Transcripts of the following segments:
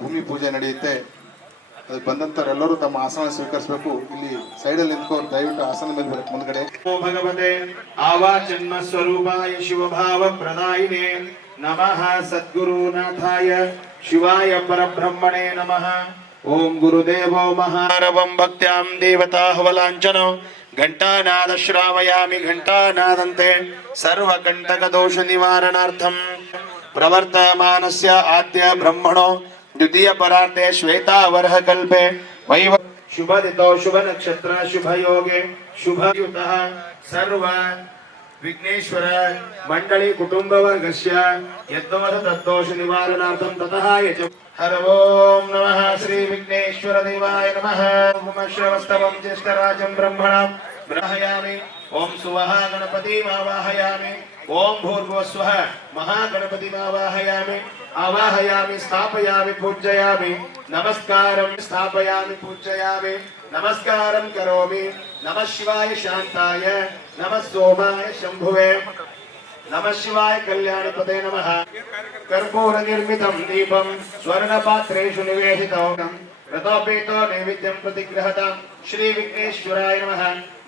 ಭೂಮಿ ಪೂಜೆ ನಡೆಯುತ್ತೆ. ಅದಕ್ಕೆ ಬಂದಂತರೆಲ್ಲರೂ ತಮ್ಮ ಆಸನ ಸ್ವೀಕರಿಸಬೇಕು. ಇಲ್ಲಿ ಸೈಡ್ ಅಲ್ಲಿ ನಿಂತ್ಕೊಂಡು ದಯವಿಟ್ಟು ಆಸನ ಮೇಲೆ ಬರಕ್ ಮುಂದ್ಗಡೆ. ಓ ಭಗವತೆ ಆವಾಚನ್ನ ಸ್ವರೂಪಾಯ ಶಿವಭಾವ ಪ್ರದಾಯಿನೇ ನಮಃ ಸದ್ಗುರು ನಾಥಾಯ ಶಿವಾಯ ಪರಬ್ರಹ್ಮಣೇ ನಮಃ. ಓಂ ಗುರುದೇವೋ ಮಹಾರವಂ ಭಕ್ತ್ಯಾಂ ದೇವತಾಹವಲಾಂಚನೋ. ಘಂಟಾನಾದ ಶ್ರಾವಯಾಮಿ ಘಂಟಾನಾದಂತೆ ಸರ್ವಕಂಟಕ ದೋಷ ನಿವಾರಣಾರ್ಥಂ. ಪ್ರವರ್ತಮಾನಸ್ಯ ಆದ್ಯ ಬ್ರಹ್ಮಣೋ द्वितीय परार्थे श्वेता वरह कल्पे। वही शुभ दिता शुभ नक्षत्र, शुभ योगे, शुभ युत, सर्व विघ्नेश्वर, मंडली कुटुंब वर्ग यद्वद तत्दोष निवारणार्थं ततः यच हर ओम नमः श्री विघ्नेश्वर देवाय नमः। ओम श्रवस्तवं ज्येष्ठराजं ब्रह्मणां ब्रह्मयामि ओम सुवः गणपतिमावाहयामि ओम भूर्भुवस्वः महागणपतिमावाहयामि आवाहयामि, स्थापयामि, पूजयामि। नमस्कारं स्थापयामि, पूजयामि। नमस्कारं करोमि। नमः शिवाय शान्ताय। नमः सोमाय शम्भुवे। నమ శివాయ కళ్యాణపదే నమ. కర్పూర నిర్మితం దీపం స్వర్ణ పాత్రేషు నివేదితం రథోపేతో నైవేద్యం ప్రతిగ్రహత. శ్రీ విఘ్నేశ్వరాయ నమ.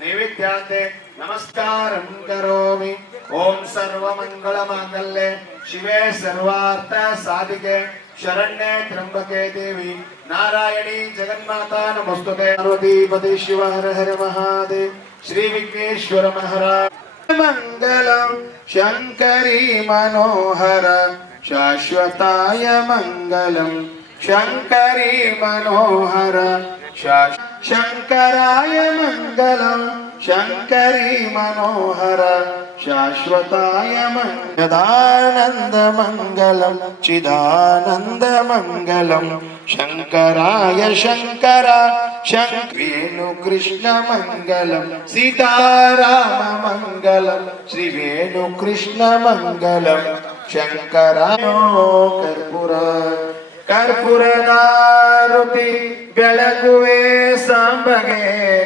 నైవేద్యాంతే నమస్కారం కరోమి. ఓం సర్వమంగళ మాంగళ్యే శివే సర్వార్థ సాధికే. శరణ్యే త్రంబకే దేవి. నారాయణీ జగన్మాతా నమస్తుతే. పార్వతీపతి శివ హర హర మహాదేవ్. శ్రీ విఘ్నేశ్వర మహారాజ్. मङ्गलं शङ्करी मनोहर शाश्वताय मङ्गलं शङ्करी मनोहर शाश् शङ्कराय मङ्गलं शङ्करी मनोहर शाश्वताय मङ्गदानन्दमङ्गलं चिदानन्दमङ्गलं शङ्कराय शङ्कर शङ्क्रेणुकृष्णमङ्गलं सीताराममङ्गलं श्रीवेणुकृष्णमङ्गलं शङ्करायो कर्पुर ಕರ್ಪೂರದಾರುತಿ ಬೆಳಗುವೆ ಸಾಂಬಗೆ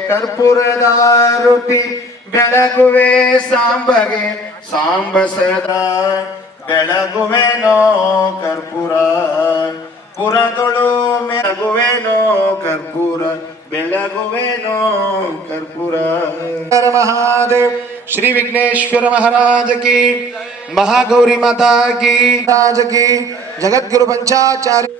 ಕರ್ಪೂರದಾರುತಿ ಬೆಳಗುವೆ ಸಾಂಬಗೆ ಸಾಂಬ ಸದಾ ಬೆಳಗುವೆನೋ ಕರ್ಪೂರ ಪುರದೊಳು ಮೆರಗುವೆನೋ ಕರ್ಪೂರ. ಬೆಳಗುವೆನೋ ಕರ್ಪೂರ ಹರ ಮಹಾದೇವ್ ಶ್ರೀ ವಿಘ್ನೇಶ್ವರ ಮಹಾರಾಜ ಕಿ ಮಹಾಗೌರಿ ಮಾತಾ ಕಿ ರಾಜ ಕಿ ಜಗದ್ಗುರು ಪಂಚಾಚಾರ್ಯ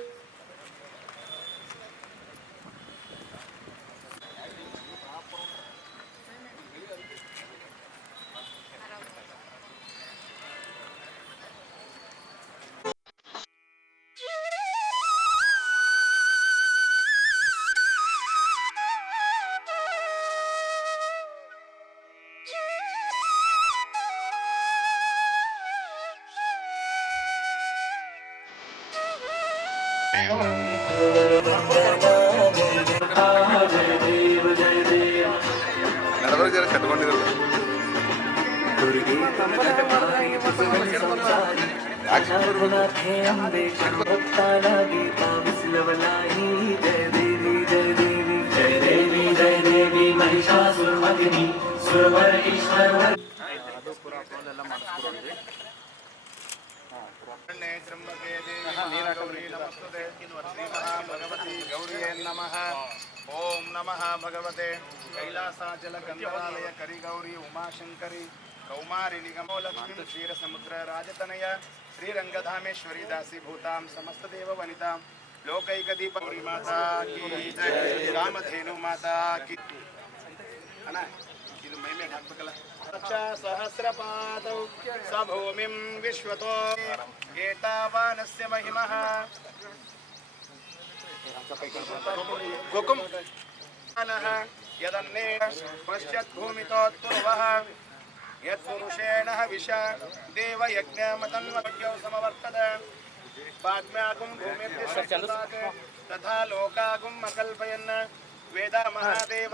ನಡವರ್ಗಾರ ಕಟ್ಕೊಂಡಿರಲ್ಲ ಜಯ ದೇವಿ ಜಯ ದೇವಿ ಮಹಿಷಾಸುರಮದಿನಿ ಸುರವರ ಈಶ್ವರ जय देवी जय देवी जय देवी महिषासुरमर्दिनी सुरवर ईश्वर त्र्यंबके देवी गौरी नमस्तुते श्री महाभगवती गौरी नमः ओम नमः भगवते कैलासाचल गंधरालय करि गौरी उमाशंकरी कौमारी निगमो लक्ष्मी क्षीर समुद्र राजतनय श्रीरंगधामेश्वरी दासी भूतां समस्त देव वनितां लोकैकदीप गौरी माता की जय रामधेनु माता की ಅಣ್ಣ ಇದು ಮೈ ಮೇಲೆ ಹಾಕ್ಬೇಕಲ್ಲ सहस्रपातौ स भूमिं विश्वतो एतावानस्य महिमः यदन्ने पश्यद्भूमितोत्पूर्वः यत्पुरुषेण विश देवयज्ञमतन्वज्ञौ समवर्तत पाद्म्यागुं भूमिर्दिशत् तथा लोकागुम् अकल्पयन् वेद महादेव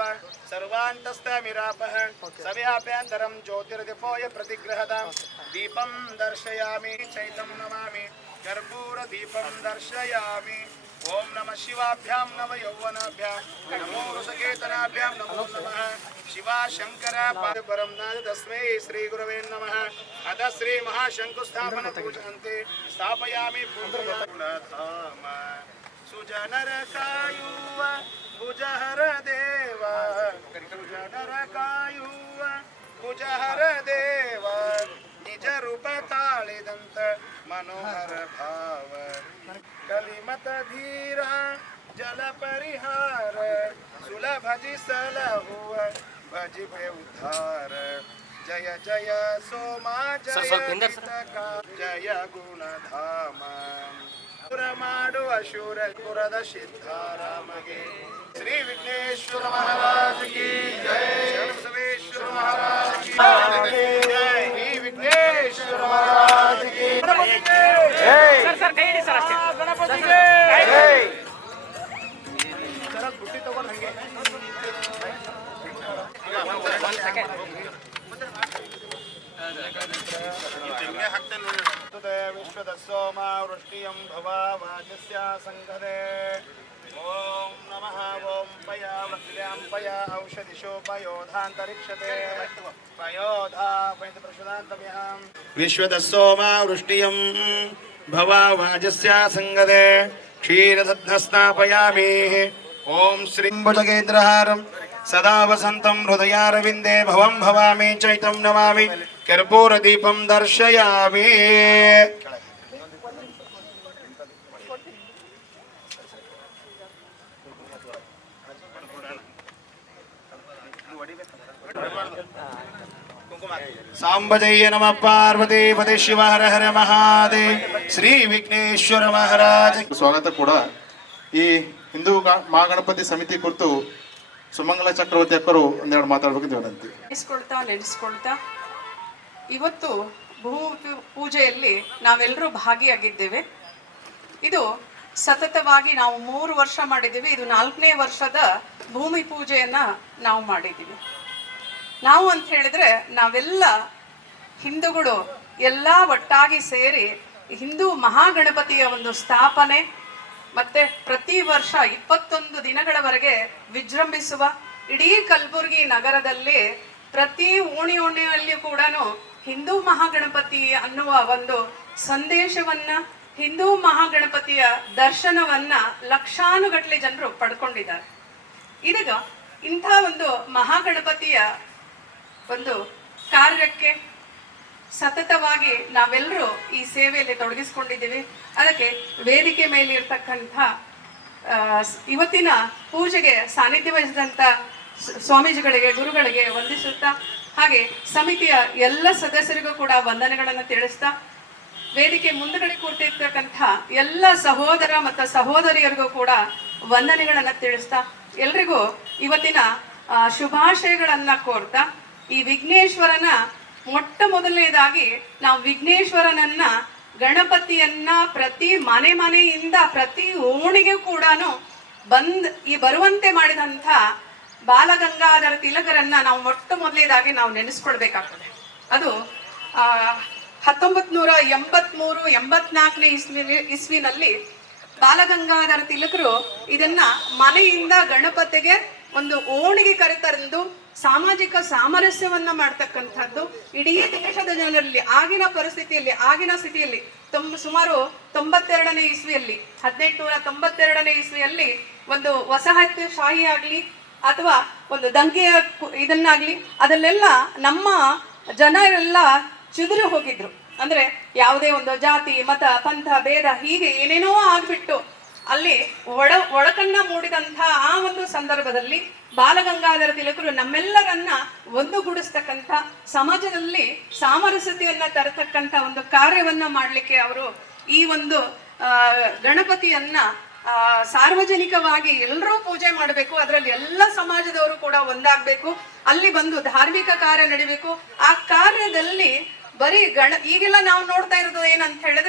सर्वान्तस्तमिरापः सव्याप्यान्तरं ज्योतिर्दिपो य प्रतिग्रहतां दीपं दर्शयामि चैतं नमामि कर्पूरदीपं दर्शयामि। ॐ नमः शिवाभ्यां नवयौवनाभ्यां नमो ऋषकेतनाभ्यां नमो नमः। शिवा शङ्कर पादपरं नाद तस्मै श्रीगुरवे नमः। अतः श्रीमहाशङ्कुस्थापनपूजन्ते स्थापयामि पूजयथाम सुजनरकायुव ಕಾಯುವ ಭುಜಹರ ದೇವ ಸುಜನರ ಕಾಯುವ ಭುಜಹರ ದೇವ ನಿಜ ರೂಪ ತಾಳಿದಂತ ಮನೋಹರ ಭಾವ ಕಲಿಮತ ಧೀರ ಜಲ ಪರಿಹಾರ ಸುಲಭಜಿಸಲ ಹುವ ಭಜಿಪೆ ಉದ್ಧಾರ ಜಯ ಜಯ ಸೋಮ ಜಯ ಪಿತಕ, ಜಯ ಗುಣಧಾಮ ಮಾಡುವ ಶೂರಪುರದ ಸಿದ್ಧಾರಾಮಗೆ. ಶ್ರೀ ವಿಘ್ನೇಶ್ವರ ಮಹಾರಾಜ ಕಿ ಜಯ ಬಸವೇಶ್ವರ ಮಹಾರಾಜ ಕಿ ಜಯ ಶ್ರೀ ವಿಘ್ನೇಶ್ವರ ಮಹಾರಾಜ ಕಿ ಸರ್ ಬುಟ್ಟಿ ತಗೊಂಡು ಹಂಗೆ. ವಿಶ್ವದ ಸೆಕೆಂಡ್. ವೃಷ್ಟಿಯಂ विश्वदस्सोमा वृष्टियं भवावाजस्या सङ्घदे ॐ नमः ॐ पया वक्ल्यां पया औषधिशोपयोधान्तरिक्षते पयोधा पयतिप्रशुदान्तमिहं विश्वदस्सोमा वृष्टियं भवावाजस्या सङ्गदे क्षीरदध्नस्नापयामि ॐ श्रीं भुजगेन्द्रहारम् ಸದಾ ವಸಂತಂ ಹೃದಯಾರವಿಂದೇ ಭವಂ ಭವಾಮಿ ಚೈತಂ ನಮಾಮಿ ಕರ್ಪೂರದೀಪಂ ದರ್ಶಯಾಮಿ ಸಾಂಬಜಯ್ಯ ನಮ ಪಾರ್ವತಿ ಪದೇ ಶಿವ ಹರ ಹರ ಮಹಾದೇವ್ ಶ್ರೀ ವಿಘ್ನೇಶ್ವರ ಮಹಾರಾಜ ಸ್ವಾಗತ ಕೂಡ. ಈ ಹಿಂದೂ ಮಹಾಗಣಪತಿ ಸಮಿತಿ ಕುರಿತು ಸುಮಂಗಲ ಚಕ್ರವರ್ತಿ ಅಕ್ಕರು ಒಂದೆರಡು ಮಾತಾಡ್ಬೇಕಂತ ವಿನಂತಿ ನೆನೆಸ್ಕೊಳ್ತಾ ಇವತ್ತು ಭೂಮಿ ಪೂಜೆಯಲ್ಲಿ ನಾವೆಲ್ಲರೂ ಭಾಗಿಯಾಗಿದ್ದೇವೆ. ಇದು ಸತತವಾಗಿ ನಾವು ಮೂರು ವರ್ಷ ಮಾಡಿದ್ದೀವಿ. ಇದು ನಾಲ್ಕನೇ ವರ್ಷದ ಭೂಮಿ ಪೂಜೆಯನ್ನು ನಾವು ಮಾಡಿದ್ದೀವಿ. ನಾವು ಅಂತ ಹೇಳಿದ್ರೆ ನಾವೆಲ್ಲ ಹಿಂದೂಗಳು ಎಲ್ಲ ಒಟ್ಟಾಗಿ ಸೇರಿ ಹಿಂದೂ ಮಹಾಗಣಪತಿಯ ಒಂದು ಸ್ಥಾಪನೆ ಮತ್ತೆ ಪ್ರತಿ ವರ್ಷ ಇಪ್ಪತ್ತೊಂದು ದಿನಗಳವರೆಗೆ ವಿಜೃಂಭಿಸುವ ಇಡೀ ಕಲಬುರಗಿ ನಗರದಲ್ಲಿ ಪ್ರತಿ ಓಣಿ ಓಣಿಯಲ್ಲಿ ಕೂಡ ಹಿಂದೂ ಮಹಾಗಣಪತಿ ಅನ್ನುವ ಒಂದು ಸಂದೇಶವನ್ನ, ಹಿಂದೂ ಮಹಾಗಣಪತಿಯ ದರ್ಶನವನ್ನ ಲಕ್ಷಾನುಗಟ್ಟಲೆ ಜನರು ಪಡ್ಕೊಂಡಿದ್ದಾರೆ. ಇದೀಗ ಇಂಥ ಒಂದು ಮಹಾಗಣಪತಿಯ ಒಂದು ಕಾರ್ಯಕ್ಕೆ ಸತತವಾಗಿ ನಾವೆಲ್ಲರೂ ಈ ಸೇವೆಯಲ್ಲಿ ತೊಡಗಿಸ್ಕೊಂಡಿದ್ದೀವಿ. ಅದಕ್ಕೆ ವೇದಿಕೆ ಮೇಲೆ ಇರ್ತಕ್ಕಂಥ ಇವತ್ತಿನ ಪೂಜೆಗೆ ಸಾನ್ನಿಧ್ಯ ವಹಿಸಿದಂಥ ಸ್ವಾಮೀಜಿಗಳಿಗೆ, ಗುರುಗಳಿಗೆ ವಂದಿಸುತ್ತಾ, ಹಾಗೆ ಸಮಿತಿಯ ಎಲ್ಲ ಸದಸ್ಯರಿಗೂ ಕೂಡ ವಂದನೆಗಳನ್ನು ತಿಳಿಸ್ತಾ, ವೇದಿಕೆ ಮುಂದಗಡೆ ಕೂತಿರ್ತಕ್ಕಂಥ ಎಲ್ಲ ಸಹೋದರ ಮತ್ತು ಸಹೋದರಿಯರಿಗೂ ಕೂಡ ವಂದನೆಗಳನ್ನು ತಿಳಿಸ್ತಾ, ಎಲ್ರಿಗೂ ಇವತ್ತಿನ ಶುಭಾಶಯಗಳನ್ನ ಕೋರ್ತಾ, ಈ ವಿಘ್ನೇಶ್ವರನ ಮೊಟ್ಟ ಮೊದಲನೇದಾಗಿ ನಾವು ವಿಘ್ನೇಶ್ವರನನ್ನ ಗಣಪತಿಯನ್ನ ಪ್ರತಿ ಮನೆ ಮನೆಯಿಂದ ಪ್ರತಿ ಓಣಿಗೆ ಕೂಡ ಬಂದ್ ಈ ಬರುವಂತೆ ಮಾಡಿದಂಥ ಬಾಲಗಂಗಾಧರ ತಿಲಕರನ್ನ ನಾವು ಮೊಟ್ಟ ಮೊದಲನೇದಾಗಿ ನಾವು ನೆನೆಸ್ಕೊಳ್ಬೇಕಾಗ್ತದೆ. ಅದು ಹತ್ತೊಂಬತ್ ನೂರ ಎಂಬತ್ಮೂರು, ಎಂಬತ್ನಾಲ್ಕನೇ ಇಸ್ವಿ, ಇಸ್ವಿನಲ್ಲಿ ಬಾಲಗಂಗಾಧರ ತಿಲಕರು ಇದನ್ನ ಮನೆಯಿಂದ ಗಣಪತಿಗೆ ಒಂದು ಓಣಿಗೆ ಕರೆತಂದು ಸಾಮಾಜಿಕ ಸಾಮರಸ್ಯವನ್ನ ಮಾಡ್ತಕ್ಕಂಥದ್ದು ಇಡೀ ದೇಶದ ಜನರಲ್ಲಿ ಆಗಿನ ಪರಿಸ್ಥಿತಿಯಲ್ಲಿ, ಆಗಿನ ಸ್ಥಿತಿಯಲ್ಲಿ ತೊಂಬ ಸುಮಾರು ತೊಂಬತ್ತೆರಡನೇ ಇಸ್ವಿಯಲ್ಲಿ, ಹದಿನೆಂಟುನೂರ ತೊಂಬತ್ತೆರಡನೇ ಇಸ್ವಿಯಲ್ಲಿ ಒಂದು ವಸಾಹತುಶಾಹಿ ಆಗ್ಲಿ ಅಥವಾ ಒಂದು ದಂಗೆಯ ಇದನ್ನಾಗ್ಲಿ ಅದನ್ನೆಲ್ಲ ನಮ್ಮ ಜನರೆಲ್ಲ ಚಿದುರಿ ಹೋಗಿದ್ರು. ಅಂದ್ರೆ ಯಾವುದೇ ಒಂದು ಜಾತಿ, ಮತ, ಪಂಥ, ಭೇದ ಹೀಗೆ ಏನೇನೋ ಆಗ್ಬಿಟ್ಟು ಅಲ್ಲಿ ಒಡ, ಒಡಕನ್ನ ಮೂಡಿದಂತಹ ಆ ಒಂದು ಸಂದರ್ಭದಲ್ಲಿ ಬಾಲಗಂಗಾಧರ ತಿಲಕರು ನಮ್ಮೆಲ್ಲರನ್ನ ಒಂದುಗೂಡಿಸ್ತಕ್ಕಂಥ ಸಮಾಜದಲ್ಲಿ ಸಾಮರಸ್ಯತೆಯನ್ನ ತರತಕ್ಕಂಥ ಒಂದು ಕಾರ್ಯವನ್ನ ಮಾಡ್ಲಿಕ್ಕೆ ಅವರು ಈ ಒಂದು ಗಣಪತಿಯನ್ನ ಸಾರ್ವಜನಿಕವಾಗಿ ಎಲ್ಲರೂ ಪೂಜೆ ಮಾಡಬೇಕು. ಅದರಲ್ಲಿ ಎಲ್ಲ ಸಮಾಜದವರು ಕೂಡ ಒಂದಾಗಬೇಕು. ಅಲ್ಲಿ ಬಂದು ಧಾರ್ಮಿಕ ಕಾರ್ಯ ನಡಿಬೇಕು. ಆ ಕಾರ್ಯದಲ್ಲಿ ಬರೀ ಗಣ, ಈಗೆಲ್ಲ ನಾವು ನೋಡ್ತಾ ಇರೋದು ಏನಂತ ಹೇಳಿದ್ರೆ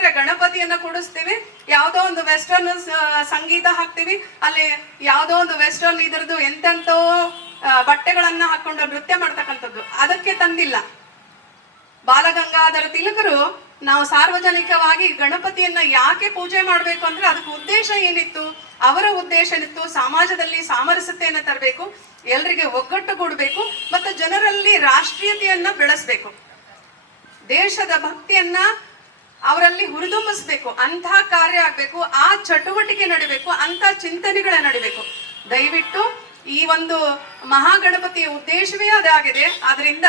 ಗಣಪತಿಯನ್ನ ಕೂಡಿಸ್ತೀವಿ. ಯಾವ್ದೋ ಒಂದು ವೆಸ್ಟರ್ನ್ ಸಂಗೀತ ಹಾಕ್ತಿವಿ. ಅಲ್ಲಿ ಯಾವ್ದೋ ಒಂದು ವೆಸ್ಟರ್ನ್ ಇದ್ರದ್ದು ಎಂತೆಂತೋ ಬಟ್ಟೆಗಳನ್ನ ಹಾಕೊಂಡು ನೃತ್ಯ ಮಾಡ್ತಕ್ಕಂಥದ್ದು. ಅದಕ್ಕೆ ತಂದಿಲ್ಲ. ಬಾಲಗಂಗಾಧರ ತಿಲಕರು ನಾವು ಸಾರ್ವಜನಿಕವಾಗಿ ಗಣಪತಿಯನ್ನ ಯಾಕೆ ಪೂಜೆ ಮಾಡಬೇಕು ಅಂದ್ರೆ ಅದಕ್ಕೆ ಉದ್ದೇಶ ಏನಿತ್ತು? ಅವರ ಉದ್ದೇಶ ಏನಿತ್ತು? ಸಮಾಜದಲ್ಲಿ ಸಾಮರಸ್ಯತೆಯನ್ನ ತರಬೇಕು, ಎಲ್ರಿಗೆ ಒಗ್ಗಟ್ಟು ಕೊಡಬೇಕು, ಮತ್ತು ಜನರಲ್ಲಿ ರಾಷ್ಟ್ರೀಯತೆಯನ್ನ ಬೆಳೆಸಬೇಕು. ದೇಶದ ಭಕ್ತಿಯನ್ನ ಅವರಲ್ಲಿ ಹುರಿದುಂಬಿಸ್ಬೇಕು ಅಂಥ ಕಾರ್ಯ ಆಗ್ಬೇಕು, ಆ ಚಟುವಟಿಕೆ ನಡಿಬೇಕು ಅಂತ ಚಿಂತನೆಗಳ ನಡಿಬೇಕು. ದಯವಿಟ್ಟು ಈ ಒಂದು ಮಹಾಗಣಪತಿಯ ಉದ್ದೇಶವೇ ಅದಾಗಿದೆ. ಅದರಿಂದ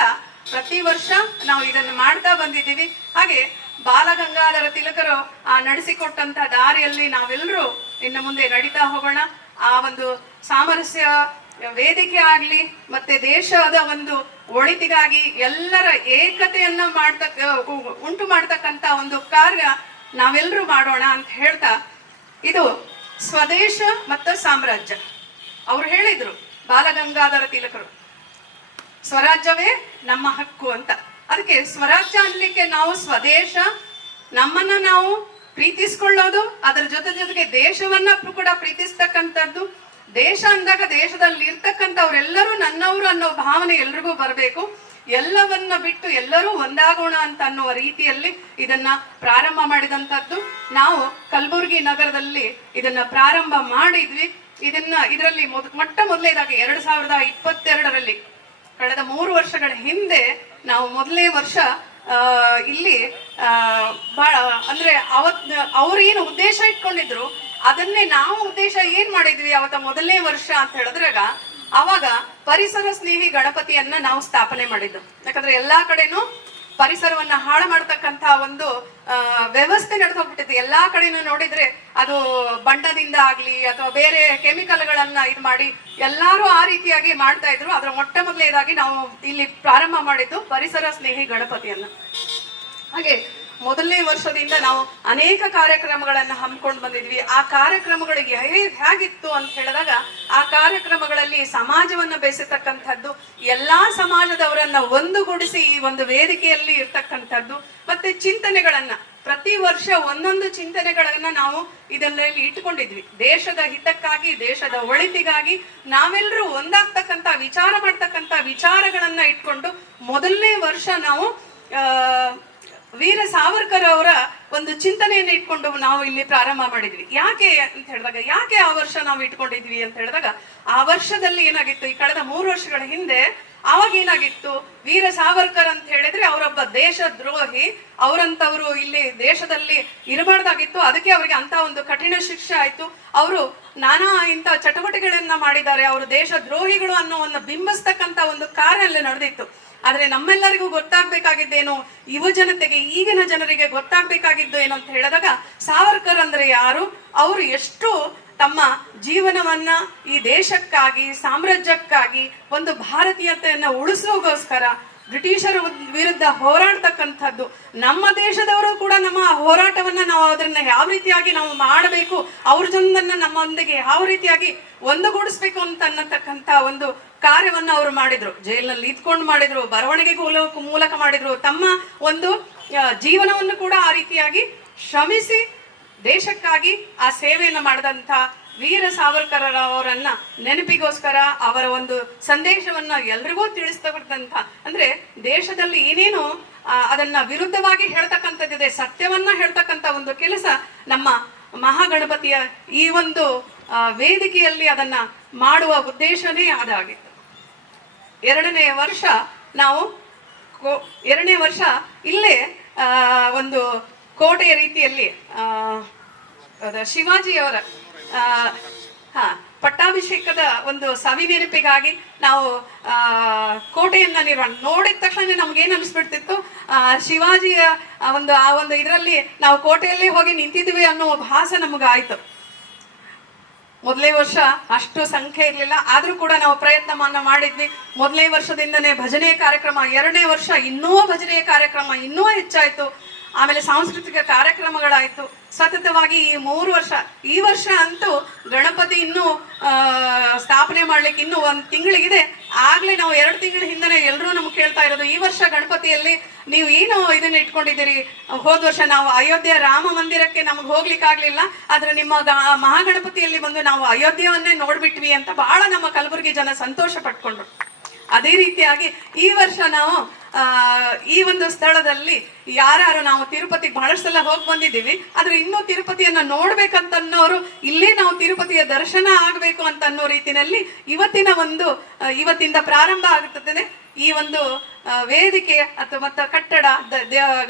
ಪ್ರತಿ ವರ್ಷ ನಾವು ಇದನ್ನು ಮಾಡ್ತಾ ಬಂದಿದ್ದೀವಿ. ಹಾಗೆ ಬಾಲಗಂಗಾಧರ ತಿಲಕರು, ಆ ನಡೆಸಿಕೊಟ್ಟಂತ ದಾರಿಯಲ್ಲಿ ನಾವೆಲ್ಲರೂ ಇನ್ನು ಮುಂದೆ ನಡೀತಾ ಹೋಗೋಣ. ಆ ಒಂದು ಸಾಮರಸ್ಯ ವೇದಿಕೆ ಆಗ್ಲಿ, ಮತ್ತೆ ದೇಶದ ಒಂದು ಒಳಿತಿಗಾಗಿ ಎಲ್ಲರ ಏಕತೆಯನ್ನ ಮಾಡ್ತಕ್ಕ ಉಂಟು ಮಾಡ್ತಕ್ಕಂತ ಒಂದು ಕಾರ್ಯ ನಾವೆಲ್ಲರೂ ಮಾಡೋಣ ಅಂತ ಹೇಳ್ತಾ, ಇದು ಸ್ವದೇಶ ಮತ್ತು ಸಾಮ್ರಾಜ್ಯ. ಅವ್ರು ಹೇಳಿದ್ರು, ಬಾಲಗಂಗಾಧರ ತಿಲಕರು, ಸ್ವರಾಜ್ಯವೇ ನಮ್ಮ ಹಕ್ಕು ಅಂತ. ಅದಕ್ಕೆ ಸ್ವರಾಜ್ಯ ಅನ್ಲಿಕ್ಕೆ ನಾವು ಸ್ವದೇಶ, ನಮ್ಮನ್ನ ನಾವು ಪ್ರೀತಿಸ್ಕೊಳ್ಳೋದು, ಅದರ ಜೊತೆ ಜೊತೆಗೆ ದೇಶವನ್ನ ಕೂಡ ಪ್ರೀತಿಸ್ತಕ್ಕಂಥದ್ದು ದೇಶ ಅಂದಾಗ ದೇಶದಲ್ಲಿ ಇರ್ತಕ್ಕಂಥವ್ರೆಲ್ಲರೂ ನನ್ನವರು ಅನ್ನೋ ಭಾವನೆ ಎಲ್ರಿಗೂ ಬರಬೇಕು. ಎಲ್ಲವನ್ನ ಬಿಟ್ಟು ಎಲ್ಲರೂ ಒಂದಾಗೋಣ ಅಂತ ಅನ್ನುವ ರೀತಿಯಲ್ಲಿ ಇದನ್ನ ಪ್ರಾರಂಭ ಮಾಡಿದಂಥದ್ದು. ನಾವು ಕಲಬುರಗಿ ನಗರದಲ್ಲಿ ಇದನ್ನ ಪ್ರಾರಂಭ ಮಾಡಿದ್ವಿ. ಇದನ್ನ ಇದರಲ್ಲಿ ಮೊದ- ಮೊಟ್ಟ ಮೊದಲನೇದಾಗಿ ಎರಡ್ ಸಾವಿರದ ಇಪ್ಪತ್ತೆರಡರಲ್ಲಿ, ಕಳೆದ ಮೂರು ವರ್ಷಗಳ ಹಿಂದೆ ನಾವು ಮೊದಲನೇ ವರ್ಷ ಇಲ್ಲಿ ಬಹಳ ಅಂದ್ರೆ ಅವತ್ ಅವ್ರೇನು ಉದ್ದೇಶ ಇಟ್ಕೊಂಡಿದ್ರು ಅದನ್ನೇ ನಾವು ಉದ್ದೇಶ ಏನ್ ಮಾಡಿದ್ವಿ ಅವತ್ತ ಮೊದಲನೇ ವರ್ಷ ಅಂತ ಹೇಳಿದ್ರಾಗ ಅವಾಗ ಪರಿಸರ ಸ್ನೇಹಿ ಗಣಪತಿಯನ್ನ ನಾವು ಸ್ಥಾಪನೆ ಮಾಡಿದ್ದು. ಯಾಕಂದ್ರೆ ಎಲ್ಲಾ ಕಡೆನೂ ಪರಿಸರವನ್ನ ಹಾಳು ಮಾಡ್ತಕ್ಕಂತ ಒಂದು ವ್ಯವಸ್ಥೆ ನಡೆದು ಹೋಗ್ಬಿಟ್ಟಿದೆ ಎಲ್ಲಾ ಕಡೆನೂ ನೋಡಿದ್ರೆ ಅದು ಬಣ್ಣದಿಂದ ಆಗ್ಲಿ ಅಥವಾ ಬೇರೆ ಕೆಮಿಕಲ್ಗಳನ್ನ ಇದು ಮಾಡಿ ಎಲ್ಲಾರು ಆ ರೀತಿಯಾಗಿ ಮಾಡ್ತಾ ಇದ್ರು. ಅದ್ರ ಮೊಟ್ಟ ಮೊದಲನೇದಾಗಿ ನಾವು ಇಲ್ಲಿ ಪ್ರಾರಂಭ ಮಾಡಿದ್ದು ಪರಿಸರ ಸ್ನೇಹಿ ಗಣಪತಿಯನ್ನ. ಹಾಗೆ ಮೊದಲನೇ ವರ್ಷದಿಂದ ನಾವು ಅನೇಕ ಕಾರ್ಯಕ್ರಮಗಳನ್ನು ಹಮ್ಮಿಕೊಂಡು ಬಂದಿದ್ವಿ. ಆ ಕಾರ್ಯಕ್ರಮಗಳಿಗೆ ಹೇಗಿತ್ತು ಅಂತ ಹೇಳಿದಾಗ, ಆ ಕಾರ್ಯಕ್ರಮಗಳಲ್ಲಿ ಸಮಾಜವನ್ನ ಬೆಸತಕ್ಕಂಥದ್ದು, ಎಲ್ಲಾ ಸಮಾಜದವರನ್ನ ಒಂದುಗೂಡಿಸಿ ಈ ಒಂದು ವೇದಿಕೆಯಲ್ಲಿ ಇರ್ತಕ್ಕಂಥದ್ದು, ಮತ್ತೆ ಚಿಂತನೆಗಳನ್ನ, ಪ್ರತಿ ವರ್ಷ ಒಂದೊಂದು ಚಿಂತನೆಗಳನ್ನ ನಾವು ಇದರಲ್ಲಿ ಇಟ್ಟುಕೊಂಡಿದ್ವಿ. ದೇಶದ ಹಿತಕ್ಕಾಗಿ, ದೇಶದ ಒಳಿತಿಗಾಗಿ ನಾವೆಲ್ಲರೂ ಒಂದಾಗ್ತಕ್ಕಂತ ವಿಚಾರ ಮಾಡ್ತಕ್ಕಂತ ವಿಚಾರಗಳನ್ನ ಇಟ್ಕೊಂಡು ಮೊದಲನೇ ವರ್ಷ ನಾವು ವೀರ ಸಾವರ್ಕರ್ ಅವರ ಒಂದು ಚಿಂತನೆಯನ್ನು ಇಟ್ಕೊಂಡು ನಾವು ಇಲ್ಲಿ ಪ್ರಾರಂಭ ಮಾಡಿದ್ವಿ. ಯಾಕೆ ಅಂತ ಹೇಳಿದಾಗ, ಯಾಕೆ ಆ ವರ್ಷ ನಾವು ಇಟ್ಕೊಂಡಿದ್ವಿ ಅಂತ ಹೇಳಿದಾಗ, ಆ ವರ್ಷದಲ್ಲಿ ಏನಾಗಿತ್ತು, ಈ ಕಳೆದ ಮೂರು ವರ್ಷಗಳ ಹಿಂದೆ ಅವಾಗ ಏನಾಗಿತ್ತು, ವೀರ ಸಾವರ್ಕರ್ ಅಂತ ಹೇಳಿದ್ರೆ ಅವರೊಬ್ಬ ದೇಶ ದ್ರೋಹಿ, ಅವರಂತವರು ಇಲ್ಲಿ ದೇಶದಲ್ಲಿ ಇರಬಾರ್ದಾಗಿತ್ತು, ಅದಕ್ಕೆ ಅವರಿಗೆ ಅಂತ ಒಂದು ಕಠಿಣ ಶಿಕ್ಷೆ ಆಯ್ತು. ಅವರು ನಾನಾ ಇಂಥ ಚಟುವಟಿಕೆಗಳನ್ನ ಮಾಡಿದ್ದಾರೆ, ಅವರು ದೇಶ ದ್ರೋಹಿಗಳು ಅನ್ನೋ ಒಂದು ಬಿಂಬಿಸ್ತಕ್ಕಂತ ಒಂದು ಕಾರ್ಯ ಅಲ್ಲಿ ನಡೆದಿತ್ತು. ಆದ್ರೆ ನಮ್ಮೆಲ್ಲರಿಗೂ ಗೊತ್ತಾಗ್ಬೇಕಾಗಿದ್ದೇನು, ಯುವ ಜನತೆಗೆ, ಈಗಿನ ಜನರಿಗೆ ಗೊತ್ತಾಗ್ಬೇಕಾಗಿದ್ದು ಏನು ಅಂತ ಹೇಳಿದಾಗ ಸಾವರ್ಕರ್ ಅಂದ್ರೆ ಯಾರು? ಅವರು ಎಷ್ಟು ತಮ್ಮ ಜೀವನವನ್ನ ಈ ದೇಶಕ್ಕಾಗಿ, ಸಾಮ್ರಾಜ್ಯಕ್ಕಾಗಿ ಒಂದು ಭಾರತೀಯತೆಯನ್ನ ಉಳಿಸೋಗೋಸ್ಕರ ಬ್ರಿಟಿಷರ ವಿರುದ್ಧ ಹೋರಾಡ್ತಕ್ಕಂಥದ್ದು. ನಮ್ಮ ದೇಶದವರು ಕೂಡ ನಮ್ಮ ಹೋರಾಟವನ್ನ ನಾವು ಅದನ್ನ ಯಾವ ರೀತಿಯಾಗಿ ನಾವು ಮಾಡಬೇಕು, ಅವ್ರ ನಮ್ಮೊಂದಿಗೆ ಯಾವ ರೀತಿಯಾಗಿ ಒಂದುಗೂಡಿಸ್ಬೇಕು ಅಂತ ಅನ್ನತಕ್ಕಂಥ ಒಂದು ಕಾರ್ಯವನ್ನು ಅವರು ಮಾಡಿದ್ರು. ಜೈಲಿನಲ್ಲಿ ಇದ್ಕೊಂಡು ಮಾಡಿದ್ರು ಬರವಣಿಗೆ ಮೂಲಕ- ಮಾಡಿದ್ರು. ತಮ್ಮ ಒಂದು ಜೀವನವನ್ನು ಕೂಡ ಆ ರೀತಿಯಾಗಿ ಶ್ರಮಿಸಿ ದೇಶಕ್ಕಾಗಿ ಆ ಸೇವೆಯನ್ನು ಮಾಡಿದಂಥ ವೀರ ಸಾವರ್ಕರ್ ಅವರನ್ನ ನೆನಪಿಗೋಸ್ಕರ ಅವರ ಒಂದು ಸಂದೇಶವನ್ನ ಎಲ್ರಿಗೂ ತಿಳಿಸ್ತಕ್ಕಂಥ ಅಂದ್ರೆ ದೇಶದಲ್ಲಿ ಏನೇನು ಅದನ್ನ ವಿರುದ್ಧವಾಗಿ ಹೇಳ್ತಕ್ಕಂಥದ್ದಿದೆ, ಸತ್ಯವನ್ನ ಹೇಳ್ತಕ್ಕಂಥ ಒಂದು ಕೆಲಸ ನಮ್ಮ ಮಹಾಗಣಪತಿಯ ಈ ಒಂದು ವೇದಿಕೆಯಲ್ಲಿ ಅದನ್ನ ಮಾಡುವ ಉದ್ದೇಶನೇ ಅದಾಗಿತ್ತು. ಎರಡನೇ ವರ್ಷ ನಾವು ಎರಡನೇ ವರ್ಷ ಇಲ್ಲೇ ಒಂದು ಕೋಟೆಯ ರೀತಿಯಲ್ಲಿ ಶಿವಾಜಿಯವರ ಹಾ, ಪಟ್ಟಾಭಿಷೇಕದ ಒಂದು ಸವಿ ನೆನಪಿಗಾಗಿ ನಾವು ಕೋಟೆಯನ್ನ ನಿರ್ವಹಣೆ, ನೋಡಿದ ತಕ್ಷಣ ನಮ್ಗೆ ಏನ್ ಅನಿಸ್ಬಿಡ್ತಿತ್ತು ಶಿವಾಜಿಯ ಒಂದು, ಆ ಒಂದು ಇದರಲ್ಲಿ ನಾವು ಕೋಟೆಯಲ್ಲಿ ಹೋಗಿ ನಿಂತಿದ್ವಿ ಅನ್ನೋ ಭಾಸ ನಮಗಾಯ್ತು. ಮೊದಲೇ ವರ್ಷ ಅಷ್ಟು ಸಂಖ್ಯೆ ಇರಲಿಲ್ಲ, ಆದ್ರೂ ಕೂಡ ನಾವು ಪ್ರಯತ್ನವನ್ನ ಮಾಡಿದ್ವಿ. ಮೊದಲನೇ ವರ್ಷದಿಂದನೇ ಭಜನೆ ಕಾರ್ಯಕ್ರಮ, ಎರಡನೇ ವರ್ಷ ಇನ್ನೂ ಭಜನೆ ಕಾರ್ಯಕ್ರಮ ಇನ್ನೂ ಹೆಚ್ಚಾಯ್ತು. ಆಮೇಲೆ ಸಾಂಸ್ಕೃತಿಕ ಕಾರ್ಯಕ್ರಮಗಳಾಯ್ತು. ಸತತವಾಗಿ ಈ ಮೂರು ವರ್ಷ, ಈ ವರ್ಷ ಅಂತೂ ಗಣಪತಿ ಇನ್ನೂ ಸ್ಥಾಪನೆ ಮಾಡ್ಲಿಕ್ಕೆ ಇನ್ನೂ ಒಂದು ತಿಂಗಳಿಗಿದೆ. ಆಗ್ಲೇ ನಾವು ಎರಡು ತಿಂಗಳ ಹಿಂದನೆ ಎಲ್ಲರೂ ನಮ್ಗೆ ಕೇಳ್ತಾ ಇರೋದು, ಈ ವರ್ಷ ಗಣಪತಿಯಲ್ಲಿ ನೀವು ಏನು ಇದನ್ನ ಇಟ್ಕೊಂಡಿದ್ದೀರಿ? ಹೋದ ವರ್ಷ ನಾವು ಅಯೋಧ್ಯೆ ರಾಮ ಮಂದಿರಕ್ಕೆ ನಮ್ಗೆ ಹೋಗ್ಲಿಕ್ಕೆ ಆಗ್ಲಿಲ್ಲ, ಆದ್ರೆ ನಿಮ್ಮ ಮಹಾಗಣಪತಿಯಲ್ಲಿ ಬಂದು ನಾವು ಅಯೋಧ್ಯೆಯನ್ನೇ ನೋಡ್ಬಿಟ್ವಿ ಅಂತ ಬಹಳ ನಮ್ಮ ಕಲಬುರಗಿ ಜನ ಸಂತೋಷ ಪಟ್ಕೊಂಡ್ರು. ಅದೇ ರೀತಿಯಾಗಿ ಈ ವರ್ಷ ನಾವು ಈ ಒಂದು ಸ್ಥಳದಲ್ಲಿ ಯಾರ್ಯಾರು ನಾವು ತಿರುಪತಿಗೆ ಬಹಳಷ್ಟು ಸಲ ಹೋಗಿ ಬಂದಿದ್ದೀವಿ, ಆದ್ರೆ ಇನ್ನೂ ತಿರುಪತಿಯನ್ನ ನೋಡ್ಬೇಕಂತನ್ನೋರು ಇಲ್ಲೇ ನಾವು ತಿರುಪತಿಯ ದರ್ಶನ ಆಗ್ಬೇಕು ಅಂತ ಅನ್ನೋ ರೀತಿಯಲ್ಲಿ ಇವತ್ತಿನ ಒಂದು ಇವತ್ತಿಂದ ಪ್ರಾರಂಭ ಆಗುತ್ತದೆ. ಈ ಒಂದು ವೇದಿಕೆ ಅಥವಾ ಕಟ್ಟಡ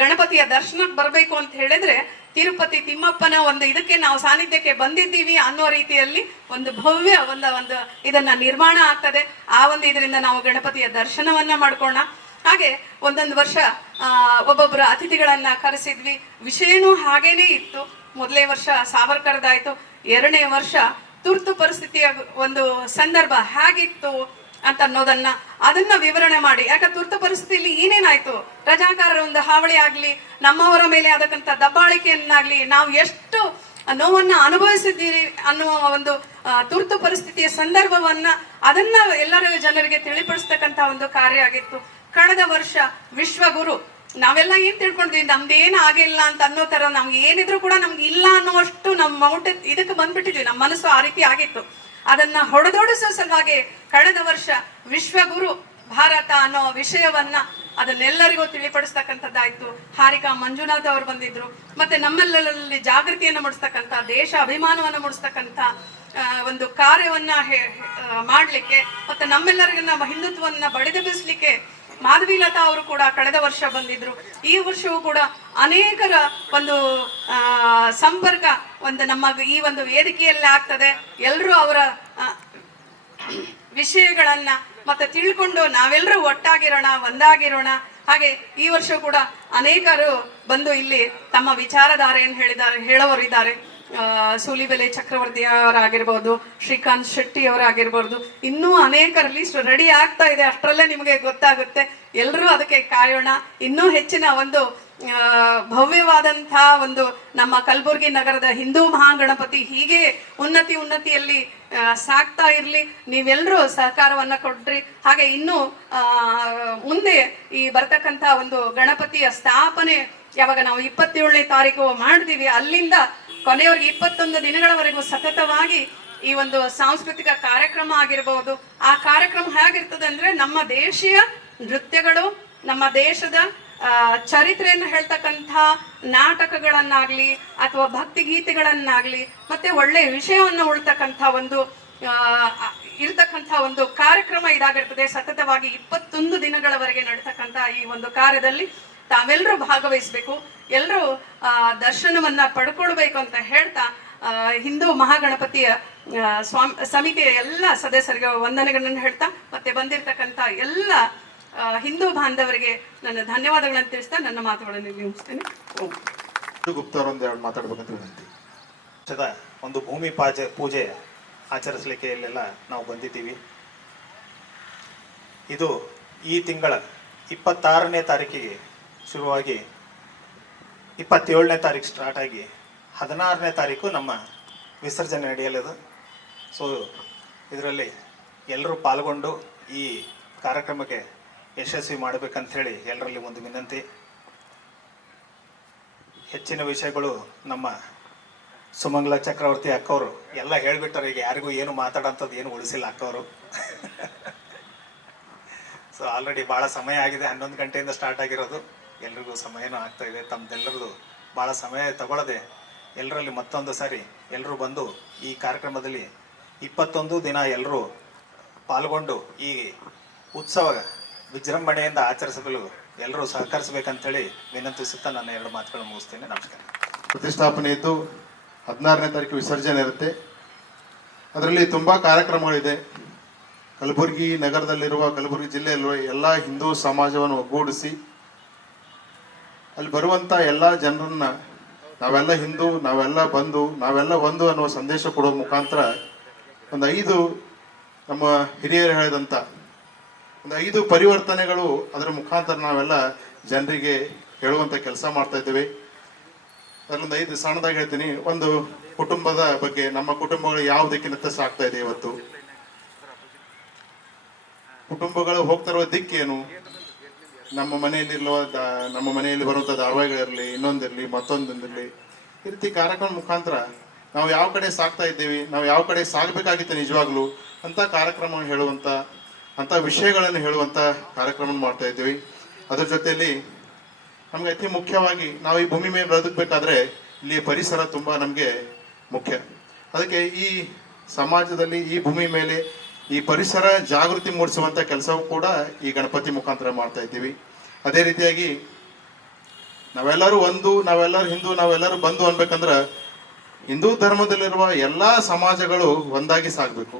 ಗಣಪತಿಯ ದರ್ಶನಕ್ಕೆ ಬರಬೇಕು ಅಂತ ಹೇಳಿದ್ರೆ ತಿರುಪತಿ ತಿಮ್ಮಪ್ಪನ ಒಂದು ಇದಕ್ಕೆ ನಾವು ಸಾನ್ನಿಧ್ಯಕ್ಕೆ ಬಂದಿದ್ದೀವಿ ಅನ್ನೋ ರೀತಿಯಲ್ಲಿ ಒಂದು ಭವ್ಯ ಒಂದು ಒಂದು ಇದನ್ನ ನಿರ್ಮಾಣ ಆಗ್ತದೆ. ಆ ಒಂದು ಇದರಿಂದ ನಾವು ಗಣಪತಿಯ ದರ್ಶನವನ್ನ ಮಾಡ್ಕೋಣ ಹಾಗೆ ಒಂದೊಂದು ವರ್ಷ ಒಬ್ಬೊಬ್ಬರು ಅತಿಥಿಗಳನ್ನ ಕರೆಸಿದ್ವಿ. ವಿಷಯನೂ ಹಾಗೇನೇ ಇತ್ತು. ಮೊದಲೇ ವರ್ಷ ಸಾವರ್ಕರ್ದಾಯ್ತು. ಎರಡನೇ ವರ್ಷ ತುರ್ತು ಪರಿಸ್ಥಿತಿಯ ಒಂದು ಸಂದರ್ಭ ಹೇಗಿತ್ತು? ಅಂತ ಅನ್ನೋದನ್ನ ಅದನ್ನ ವಿವರಣೆ ಮಾಡಿ. ಯಾಕೆ ತುರ್ತು ಪರಿಸ್ಥಿತಿಯಲ್ಲಿ ಏನೇನಾಯ್ತು? ರಜಾಕಾರರ ಒಂದು ಹಾವಳಿ ಆಗ್ಲಿ, ನಮ್ಮವರ ಮೇಲೆ ಆದಕ್ಕಂತ ದಬ್ಬಾಳಿಕೆಯನ್ನಾಗ್ಲಿ ನಾವು ಎಷ್ಟು ನೋವನ್ನ ಅನುಭವಿಸಿದ್ದೀರಿ ಅನ್ನುವ ಒಂದು ತುರ್ತು ಪರಿಸ್ಥಿತಿಯ ಸಂದರ್ಭವನ್ನ ಅದನ್ನ ಎಲ್ಲರ ಜನರಿಗೆ ತಿಳಿಪಡಿಸ್ತಕ್ಕಂತ ಒಂದು ಕಾರ್ಯ ಆಗಿತ್ತು. ಕಳೆದ ವರ್ಷ ವಿಶ್ವಗುರು, ನಾವೆಲ್ಲ ಏನ್ ತಿಳ್ಕೊಂಡ್ವಿ? ನಮ್ದೇನು ಆಗಿಲ್ಲ ಅಂತ ಅನ್ನೋ ತರ ನಮ್ಗೆ ಏನಿದ್ರು ಕೂಡ ನಮ್ಗೆ ಇಲ್ಲ ಅನ್ನೋಷ್ಟು ನಮ್ಮ ಮೌಟ್ ಇದಕ್ಕೆ ಬಂದ್ಬಿಟ್ಟಿದ್ವಿ. ನಮ್ಮ ಮನಸ್ಸು ಆ ರೀತಿ ಆಗಿತ್ತು. ಅದನ್ನ ಹೊಡೆದೊಡಿಸೋ ಸಲುವಾಗಿ ಕಳೆದ ವರ್ಷ ವಿಶ್ವಗುರು ಭಾರತ ಅನ್ನೋ ವಿಷಯವನ್ನ ಅದನ್ನೆಲ್ಲರಿಗೂ ತಿಳಿಪಡಿಸ್ತಕ್ಕಂಥದ್ದಾಯ್ತು. ಹಾರಿಕಾ ಮಂಜುನಾಥ್ ಅವರು ಬಂದಿದ್ರು. ಮತ್ತೆ ನಮ್ಮೆಲ್ಲರಲ್ಲಿ ಜಾಗೃತಿಯನ್ನ ಮೂಡಿಸ್ತಕ್ಕಂಥ, ದೇಶ ಅಭಿಮಾನವನ್ನ ಮೂಡಿಸ್ತಕ್ಕಂಥ ಒಂದು ಕಾರ್ಯವನ್ನ ಮಾಡ್ಲಿಕ್ಕೆ ಮತ್ತೆ ನಮ್ಮೆಲ್ಲರಿಗೂ ನಮ್ಮ ಹಿಂದುತ್ವವನ್ನ ಬಡಿದೆಬ್ಬಿಸ್ಲಿಕ್ಕೆ ಮಾಧವಿಲತಾ ಅವರು ಕೂಡ ಕಳೆದ ವರ್ಷ ಬಂದಿದ್ರು. ಈ ವರ್ಷವೂ ಕೂಡ ಅನೇಕರ ಒಂದು ಸಂಪರ್ಕ ಒಂದು ನಮ್ಮ ಈ ಒಂದು ವೇದಿಕೆಯಲ್ಲಿ ಆಗ್ತದೆ. ಎಲ್ಲರೂ ಅವರ ವಿಷಯಗಳನ್ನ ಮತ್ತೆ ತಿಳ್ಕೊಂಡು ನಾವೆಲ್ಲರೂ ಒಟ್ಟಾಗಿರೋಣ ಒಂದಾಗಿರೋಣ. ಹಾಗೆ ಈ ವರ್ಷ ಕೂಡ ಅನೇಕರು ಬಂದು ಇಲ್ಲಿ ತಮ್ಮ ವಿಚಾರಧಾರೆಯನ್ನು ಹೇಳಿದ್ದಾರೆ ಹೇಳೋರು ಇದ್ದಾರೆ ಆ, ಸೂಲಿಬೆಲೆ ಚಕ್ರವರ್ತಿ ಅವರಾಗಿರ್ಬೋದು, ಶ್ರೀಕಾಂತ್ ಶೆಟ್ಟಿ ಅವರಾಗಿರ್ಬೋದು, ಇನ್ನೂ ಅನೇಕ ಲಿಸ್ಟ್ ರೆಡಿ ಆಗ್ತಾ ಇದೆ. ಅಷ್ಟರಲ್ಲೇ ನಿಮಗೆ ಗೊತ್ತಾಗುತ್ತೆ. ಎಲ್ಲರೂ ಅದಕ್ಕೆ ಕಾಯೋಣ. ಇನ್ನೂ ಹೆಚ್ಚಿನ ಒಂದು ಭವ್ಯವಾದಂತಹ ಒಂದು ನಮ್ಮ ಕಲಬುರಗಿ ನಗರದ ಹಿಂದೂ ಮಹಾಗಣಪತಿ ಹೀಗೆ ಉನ್ನತಿ ಉನ್ನತಿಯಲ್ಲಿ ಸಾಕ್ತಾ ಇರಲಿ. ನೀವೆಲ್ಲರೂ ಸಹಕಾರವನ್ನು ಕೊಡ್ರಿ ಹಾಗೆ ಇನ್ನು ಮುಂದೆ ಈ ಬರ್ತಕ್ಕಂಥ ಒಂದು ಗಣಪತಿಯ ಸ್ಥಾಪನೆ ಯಾವಾಗ ನಾವು ಇಪ್ಪತ್ತೇಳನೇ ತಾರೀಕು ಮಾಡ್ತೀವಿ ಅಲ್ಲಿಂದ ಕೊನೆಯವರೆಗೆ ಇಪ್ಪತ್ತೊಂದು ದಿನಗಳವರೆಗೂ ಸತತವಾಗಿ ಈ ಒಂದು ಸಾಂಸ್ಕೃತಿಕ ಕಾರ್ಯಕ್ರಮ ಆಗಿರಬಹುದು ಆ ಕಾರ್ಯಕ್ರಮ ಹೇಗಿರ್ತದೆ ಅಂದ್ರೆ ನಮ್ಮ ದೇಶೀಯ ನೃತ್ಯಗಳು, ನಮ್ಮ ದೇಶದ ಚರಿತ್ರೆಯನ್ನು ಹೇಳ್ತಕ್ಕಂಥ ನಾಟಕಗಳನ್ನಾಗ್ಲಿ ಅಥವಾ ಭಕ್ತಿ ಗೀತೆಗಳನ್ನಾಗ್ಲಿ ಮತ್ತೆ ಒಳ್ಳೆಯ ವಿಷಯವನ್ನು ಉಳ್ತಕ್ಕಂಥ ಒಂದು ಇರ್ತಕ್ಕಂಥ ಒಂದು ಕಾರ್ಯಕ್ರಮ ಇದಾಗಿರ್ತದೆ. ಸತತವಾಗಿ ಇಪ್ಪತ್ತೊಂದು ದಿನಗಳವರೆಗೆ ನಡೀತಕ್ಕಂಥ ಈ ಒಂದು ಕಾರ್ಯದಲ್ಲಿ ತಾವೆಲ್ಲರೂ ಭಾಗವಹಿಸಬೇಕು. ಎಲ್ಲರೂ ದರ್ಶನವನ್ನ ಪಡ್ಕೊಳ್ಬೇಕು ಅಂತ ಹೇಳ್ತಾ ಹಿಂದೂ ಮಹಾಗಣಪತಿಯ ಸ್ವಾಮಿ, ಸಮಿತಿಯ ಎಲ್ಲ ಸದಸ್ಯರಿಗೆ ವಂದನೆಗಳನ್ನು ಹೇಳ್ತಾ, ಮತ್ತೆ ಬಂದಿರತಕ್ಕಂಥ ಎಲ್ಲ ಹಿಂದೂ ಬಾಂಧವರಿಗೆ ನನ್ನ ಧನ್ಯವಾದಗಳನ್ನು ತಿಳಿಸ್ತಾ ನನ್ನ ಮಾತುಗಳನ್ನು ನಿಲ್ಲಿಸ್ತೇನೆ ಎರಡು ಮಾತಾಡ್ಬೇಕಂತ ವಿನಂತಿ. ಒಂದು ಭೂಮಿ ಪಾಜೆ, ಪೂಜೆ ಆಚರಿಸಲಿಕ್ಕೆ ಇಲ್ಲೆಲ್ಲ ನಾವು ಬಂದಿದ್ದೀವಿ. ಇದು ಈ ತಿಂಗಳ ಇಪ್ಪತ್ತಾರನೇ ತಾರೀಕಿಗೆ ಶುರುವಾಗಿ ಇಪ್ಪತ್ತೇಳನೇ ತಾರೀಕು ಸ್ಟಾರ್ಟ್ ಆಗಿ ಹದಿನಾರನೇ ತಾರೀಕು ನಮ್ಮ ವಿಸರ್ಜನೆ ನಡೆಯಲಿದೆ. ಸೊ ಇದರಲ್ಲಿ ಎಲ್ಲರೂ ಪಾಲ್ಗೊಂಡು ಈ ಕಾರ್ಯಕ್ರಮಕ್ಕೆ ಯಶಸ್ವಿ ಮಾಡಬೇಕಂಥೇಳಿ ಎಲ್ಲರಲ್ಲಿ ಒಂದು ವಿನಂತಿ. ಹೆಚ್ಚಿನ ವಿಷಯಗಳು ನಮ್ಮ ಸುಮಂಗಲ ಚಕ್ರವರ್ತಿ ಅಕ್ಕವರು ಎಲ್ಲ ಹೇಳಿಬಿಟ್ಟರು, ಈಗ ಯಾರಿಗೂ ಏನು ಮಾತಾಡೋಂಥದ್ದು ಏನು ಉಳಿಸಿಲ್ಲ ಅಕ್ಕವರು. ಸೊ ಆಲ್ರೆಡಿ ಭಾಳ ಸಮಯ ಆಗಿದೆ, ಹನ್ನೊಂದು ಗಂಟೆಯಿಂದ ಸ್ಟಾರ್ಟ್ ಆಗಿರೋದು. ಎಲ್ರಿಗೂ ಸಮಯನೂ ಆಗ್ತಾ ಇದೆ ತಮ್ಮದೆಲ್ಲರದು ಭಾಳ ಸಮಯ ತಗೊಳ್ಳದೆ ಎಲ್ಲರಲ್ಲಿ ಮತ್ತೊಂದು ಸಾರಿ ಎಲ್ಲರೂ ಬಂದು ಈ ಕಾರ್ಯಕ್ರಮದಲ್ಲಿ ಇಪ್ಪತ್ತೊಂದು ದಿನ ಎಲ್ಲರೂ ಪಾಲ್ಗೊಂಡು ಈ ಉತ್ಸವ ವಿಜೃಂಭಣೆಯಿಂದ ಆಚರಿಸಲು ಎಲ್ಲರೂ ಸಹಕರಿಸಬೇಕಂತೇಳಿ ವಿನಂತಿಸುತ್ತಾ ನನ್ನ ಎರಡು ಮಾತುಗಳನ್ನು ಮುಗಿಸ್ತೇನೆ. ನಮಸ್ಕಾರ. ಪ್ರತಿಷ್ಠಾಪನೆ ಇದ್ದು ಹದಿನಾರನೇ ತಾರೀಕು ವಿಸರ್ಜನೆ ಇರುತ್ತೆ. ಅದರಲ್ಲಿ ತುಂಬ ಕಾರ್ಯಕ್ರಮಗಳಿದೆ. ಕಲಬುರಗಿ ನಗರದಲ್ಲಿರುವ ಕಲಬುರಗಿ ಜಿಲ್ಲೆಯಲ್ಲಿರುವ ಎಲ್ಲ ಹಿಂದೂ ಸಮಾಜವನ್ನು ಒಗ್ಗೂಡಿಸಿ ಅಲ್ಲಿ ಬರುವಂಥ ಎಲ್ಲ ಜನರನ್ನ ನಾವೆಲ್ಲ ಹಿಂದೂ, ನಾವೆಲ್ಲ ಬಂದು ನಾವೆಲ್ಲ ಒಂದು ಅನ್ನುವ ಸಂದೇಶ ಕೊಡೋ ಮುಖಾಂತರ ಒಂದು ಐದು ನಮ್ಮ ಹಿರಿಯರು ಹೇಳಿದಂಥ ಒಂದು ಐದು ಪರಿವರ್ತನೆಗಳು ಅದರ ಮುಖಾಂತರ ನಾವೆಲ್ಲ ಜನರಿಗೆ ಹೇಳುವಂಥ ಕೆಲಸ ಮಾಡ್ತಾ ಇದ್ದೇವೆ. ಅದರಲ್ಲೊಂದು ಐದು ಸಣ್ಣದಾಗಿ ಹೇಳ್ತೀನಿ. ಒಂದು ಕುಟುಂಬದ ಬಗ್ಗೆ, ನಮ್ಮ ಕುಟುಂಬಗಳು ಯಾವ ದಿಕ್ಕಿನತ್ತ ಸಾಗ್ತಾ ಇದೆ ಇವತ್ತು? ಕುಟುಂಬಗಳು ಹೋಗ್ತಿರುವ ದಿಕ್ಕೇನು ನಮ್ಮ ಮನೆಯಲ್ಲಿರುವ ನಮ್ಮ ಮನೆಯಲ್ಲಿ ಬರುವಂಥ ಧಾರವಾಹಿಗಳಿರಲಿ ಇನ್ನೊಂದಿರಲಿ, ಮತ್ತೊಂದೊಂದಿರಲಿ, ಈ ರೀತಿ ಕಾರ್ಯಕ್ರಮ ಮುಖಾಂತರ ನಾವು ಯಾವ ಕಡೆ ಸಾಗ್ತಾ ಇದ್ದೀವಿ, ನಾವು ಯಾವ ಕಡೆ ಸಾಗಬೇಕಾಗಿತ್ತು ನಿಜವಾಗ್ಲೂ, ಅಂತ ಕಾರ್ಯಕ್ರಮ ಹೇಳುವಂಥ ಅಂಥ ವಿಷಯಗಳನ್ನು ಹೇಳುವಂಥ ಕಾರ್ಯಕ್ರಮ ಮಾಡ್ತಾ ಇದ್ದೀವಿ. ಅದ್ರ ಜೊತೆಯಲ್ಲಿ ನಮ್ಗೆ ಅತಿ ಮುಖ್ಯವಾಗಿ ನಾವು ಈ ಭೂಮಿ ಮೇಲೆ ಬದುಕಬೇಕಾದ್ರೆ ಇಲ್ಲಿ ಪರಿಸರ ತುಂಬ ನಮಗೆ ಮುಖ್ಯ. ಅದಕ್ಕೆ ಈ ಸಮಾಜದಲ್ಲಿ, ಈ ಭೂಮಿ ಮೇಲೆ ಈ ಪರಿಸರ ಜಾಗೃತಿ ಮೂಡಿಸುವಂಥ ಕೆಲಸವೂ ಕೂಡ ಈ ಗಣಪತಿ ಮುಖಾಂತರ ಮಾಡ್ತಾ ಇದ್ದೀವಿ. ಅದೇ ರೀತಿಯಾಗಿ ನಾವೆಲ್ಲರೂ ಒಂದು, ನಾವೆಲ್ಲರೂ ಹಿಂದೂ, ನಾವೆಲ್ಲರೂ ಬಂದು ಅನ್ಬೇಕಂದ್ರೆ ಹಿಂದೂ ಧರ್ಮದಲ್ಲಿರುವ ಎಲ್ಲ ಸಮಾಜಗಳು ಒಂದಾಗಿ ಸಾಗಬೇಕು.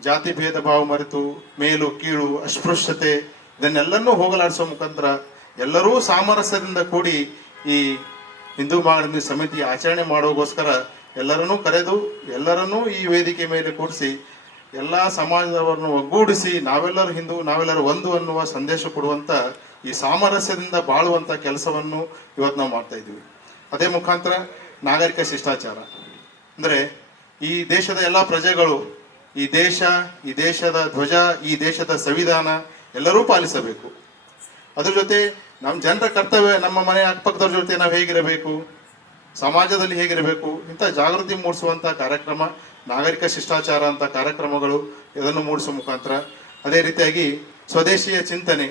ಜಾತಿ ಭೇದ ಭಾವ ಮರೆತು, ಮೇಲು, ಕೀಳು, ಅಸ್ಪೃಶ್ಯತೆ ಇದನ್ನೆಲ್ಲನೂ ಹೋಗಲಾಡಿಸುವ ಮುಖಾಂತರ ಎಲ್ಲರೂ ಸಾಮರಸ್ಯದಿಂದ ಕೂಡಿ ಈ ಹಿಂದೂ ಮಹಾನದಿ ಸಮಿತಿ ಆಚರಣೆ ಮಾಡೋಗೋಸ್ಕರ ಎಲ್ಲರನ್ನೂ ಕರೆದು, ಎಲ್ಲರನ್ನೂ ಈ ವೇದಿಕೆ ಮೇಲೆ ಕೂಡಿಸಿ ಎಲ್ಲ ಸಮಾಜದವರನ್ನು ಒಗ್ಗೂಡಿಸಿ ನಾವೆಲ್ಲರೂ ಹಿಂದೂ, ನಾವೆಲ್ಲರೂ ಒಂದು ಅನ್ನುವ ಸಂದೇಶ ಕೊಡುವಂಥ ಈ ಸಾಮರಸ್ಯದಿಂದ ಬಾಳುವಂಥ ಕೆಲಸವನ್ನು ಇವತ್ತು ನಾವು ಮಾಡ್ತಾ ಇದ್ದೀವಿ. ಅದೇ ಮುಖಾಂತರ ನಾಗರಿಕ ಶಿಷ್ಟಾಚಾರ. ಅಂದರೆ ಈ ದೇಶದ ಎಲ್ಲ ಪ್ರಜೆಗಳು, ಈ ದೇಶ, ಈ ದೇಶದ ಧ್ವಜ, ಈ ದೇಶದ ಸಂವಿಧಾನ ಎಲ್ಲರೂ ಪಾಲಿಸಬೇಕು. ಅದ್ರ ಜೊತೆ ನಮ್ಮ ಜನರ ಕರ್ತವ್ಯ ನಮ್ಮ ಮನೆ ಅಕ್ಕಪಕ್ಕದವ್ರ ಜೊತೆ ನಾವು ಹೇಗಿರಬೇಕು, ಸಮಾಜದಲ್ಲಿ ಹೇಗಿರಬೇಕು, ಇಂಥ ಜಾಗೃತಿ ಮೂಡಿಸುವಂಥ ಕಾರ್ಯಕ್ರಮ ನಾಗರಿಕ ಶಿಷ್ಟಾಚಾರ ಅಂತ ಕಾರ್ಯಕ್ರಮಗಳು ಇದನ್ನು ಮೂಡಿಸುವ ಮುಖಾಂತರ, ಅದೇ ರೀತಿಯಾಗಿ ಸ್ವದೇಶಿಯ ಚಿಂತನೆ,